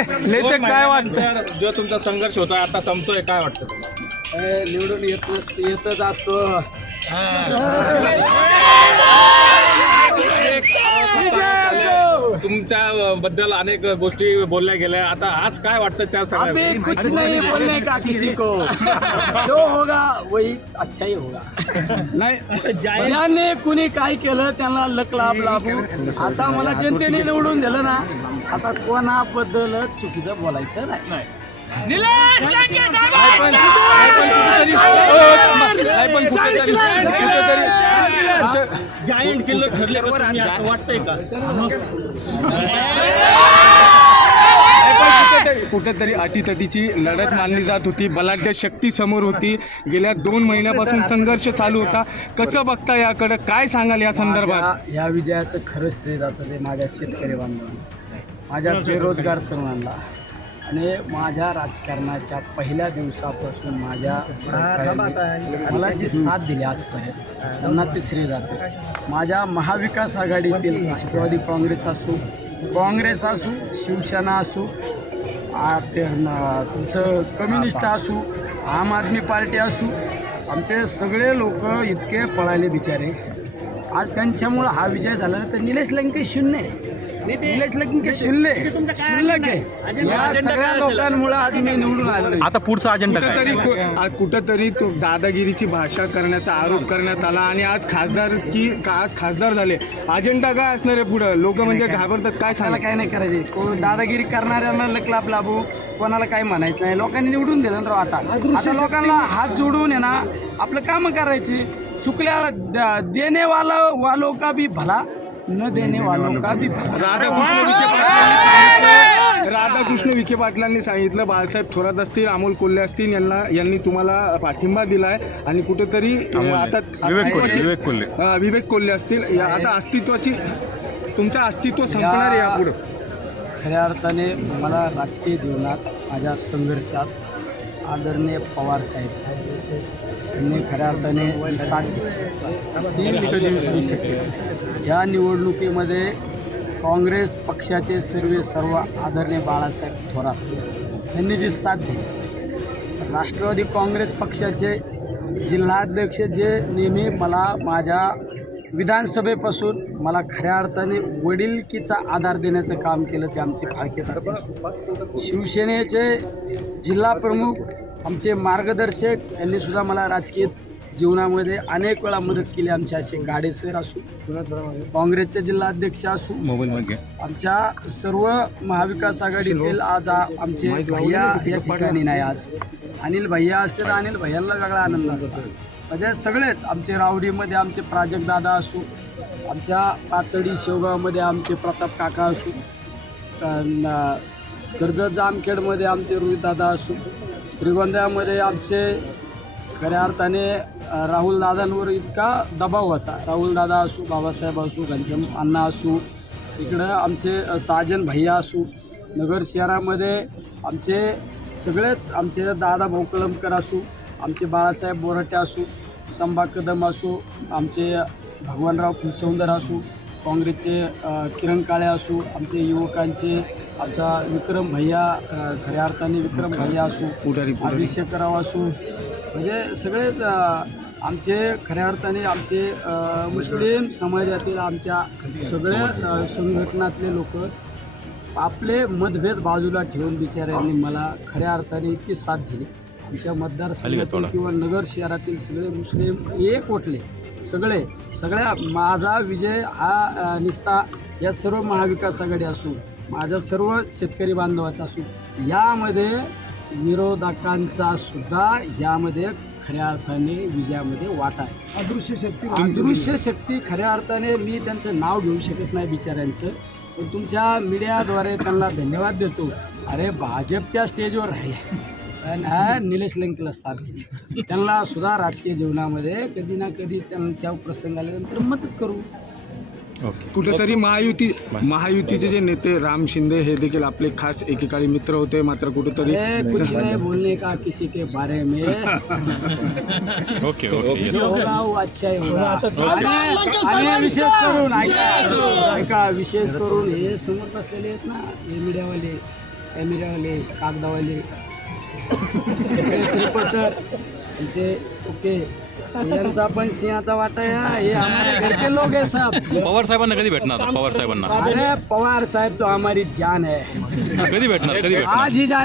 नेते काय वाटतं? जो तुमचा संघर्ष होता आता संपतोय काय वाटतं तुम्हाला? निवडून येत येतच असतो. तुमच्या बद्दल अनेक गोष्टी बोलल्या गेल्या. आता आज काय वाटतं त्या अभी सगळ्या कुछ नहीं बोलने का किसी को जो होगा वही अच्छा ही होगा। नाही ज्याने कुणी काय केलं त्यांना लक लाभ लाभू. आता मला जनतेने निवडून दिलं ना आता कोणाबद्दलच चुकीचं बोलायचं नाही पण कुठेतरी कुठेतरी जायंट किल्ले असं वाटतंय का कुठेतरी कुठेतरी अटीतटीची लढत मानली जात होती बलाढ्य शक्ती समोर होती गेल्या दोन महिन्यापासून संघर्ष चालू होता कसं बघता याकडे काय सांगाल या संदर्भात या विजयाचं खरंच श्रेय जातं ते माझ्या शेतकरी बांधवांना माझ्या बेरोजगार तरुणांना आणि माझ्या राजकारणाच्या पहिल्या दिवसापासून माझ्या मला जी साथ दिली आजपर्यंत त्यांना ते श्रेय जातं माझ्या महाविकास आघाडीतील राष्ट्रवादी काँग्रेस असू काँग्रेस असू शिवसेना असू ते तुमचं कम्युनिस्ट असू आम आदमी पार्टी असू आमचे सगळे लोक इतके पळाले बिचारे. आज त्यांच्यामुळं हा विजय झाला. तर निलेश लंके शून्य आहे. निलेश लंके शून्य शुल्लक आहे? या सगळ्या लोकांमुळे आज मी निवडून आलो आता पुढचा अजेंडा काय? कुठेतरी कु- आ- कुठेतरी तो दादागिरीची भाषा करण्याचा आरोप करण्यात आला आणि आज खासदार की का- आज खासदार झाले. अजेंडा काय असणार आहे पुढं? लोक म्हणजे घाबरतात. काय त्याला सांगा काय नाही करायचे. कोण दादागिरी करणाऱ्यांना लकलाप लाभू कोणाला काही म्हणायचं नाही. लोकांनी निवडून दिलं ना राव आता. आता लोकांना हात जोडून आहे ना आपलं काम करायची. चुकल्या द- देणे वाला वालों का भी भला न देणे वालों का भी भला. राधाकृष्ण विखे पाटलांनी सांगितलं. राधाकृष्ण विखे पाटलांनी सांगितलं बाळासाहेब थोरात असतील अमोल कोल्हे असतील यांना यांनी तुम्हाला पाठिंबा दिलाय आणि कुठेतरी आता विवेक कोल्हे, अस्तित्वाची- विवेक कोल्हे. अ, विवेक कोल्हे असतील. या- आता अस्तित्वाची तुमचं अस्तित्व संपणार आहे यापुढं. खऱ्या अर्थाने मला राजकीय जीवनात माझ्या संघर्षात आदरणीय पवार साहेब यांनी खऱ्या अर्थाने जी साथ दिली ती मी कधी विसरू शकेल. या निवडणुकीमध्ये काँग्रेस पक्षाचे सर्व सर्व आदरणीय बाळासाहेब थोरात यांनी जी साथ दिली राष्ट्रवादी काँग्रेस पक्षाचे जिल्हाध्यक्ष जे नेहमी मला माझ्या विधानसभेपासून मला खऱ्या अर्थाने वडिलकीचा आधार देण्याचं काम केलं ते आमचे फाळके. शिवसेनेचे जिल्हा प्रमुख आमचे मार्गदर्शक यांनी सुद्धा मला राजकीय जीवनामध्ये अनेक वेळा मदत केली आमचे असे गाडेसर असू काँग्रेसचे जिल्हाध्यक्ष असू आमच्या सर्व महाविकास आघाडीतील आज आमचे भैया या ठिकाणी नाही आज. अनिल भैया असते तर अनिल भैयांना वेगळा आनंद असतो. म्हणजे सगळेच आमचे रावडीमध्ये आमचे प्राजक्त दादा असू आमच्या पातळी शेवगावमध्ये आमचे प्रताप काका असू कर्जत जामखेडमध्ये आमचे रोहितदादा असू श्रीगोंद्यामध्ये आमचे खऱ्या अर्थाने राहुल दादांवर इतका दबाव होता. राहुल दादा असू बाबासाहेब असू घनश्याम अण्णा असू इकडं आमचे साजन भैया असू नगर शहरामध्ये आमचे सगळेच आमचे दादा भाऊ कळमकर असू आमचे बाळासाहेब बोराटे असू संभा कदम असू आमचे भगवानराव फुलसौंदर असू काँग्रेसचे किरण काळे असू आमचे युवकांचे आमचा विक्रम भैया खऱ्या अर्थाने विक्रम भैया असू अभिषेकराव असू म्हणजे सगळेच आमचे खऱ्या अर्थाने आमचे मुस्लिम समाजातील आमच्या सगळ्या संघटनातले लोक आपले मतभेद बाजूला ठेवून बिचाऱ्यांनी मला खऱ्या अर्थाने इतकी साथ दिली. आमच्या मतदारसंघातील किंवा नगर शहरातील सगळे मुस्लिम एक ओटले सगळे सगळ्या माझा विजय हा निस्ता या सर्व महाविकास आघाडी असू माझा सर्व शेतकरी बांधवाचा असू यामध्ये विरोधकांचा सुद्धा यामध्ये खऱ्या अर्थाने विजयामध्ये वाटा आहे. अदृश्य शक्ती अदृश्य शक्ती खऱ्या अर्थाने मी त्यांचं नाव घेऊ शकत नाही बिचाऱ्यांचं. पण तुमच्या मीडियाद्वारे त्यांना धन्यवाद देतो. अरे भाजपच्या स्टेजवर हा निलेश लंकेला साथ दिली. त्यांना सुद्धा राजकीय जीवनामध्ये कधी ना कधी त्यांच्या प्रसंग आल्यानंतर मदत करू. ओके. कुठेतरी महायुती महायुतीचे जे नेते राम शिंदे हे देखील आपले खास एकेकाळी मित्र होते मात्र कुठेतरी अरे कुछ नहीं बोलने का किसी के बारे में? ओके ओके जो होगा वो अच्छा ही होगा आणि आणि विशेष करून ऐका ऐका विशेष करून हे समोर बसलेले आहेत ना हे मीडियावाले कॅमेरावाले कागदावाले यांचे ओके. यांचा पण सिंहाचा वाटा आहे हे हमारे घर के लोग है सब पवार साहेबांना कधी भेटणार? पवार साहेबांना. अरे पवार साहब तो हमारी जान है कधी भेटणार? कधी भेटणार? आज ही जान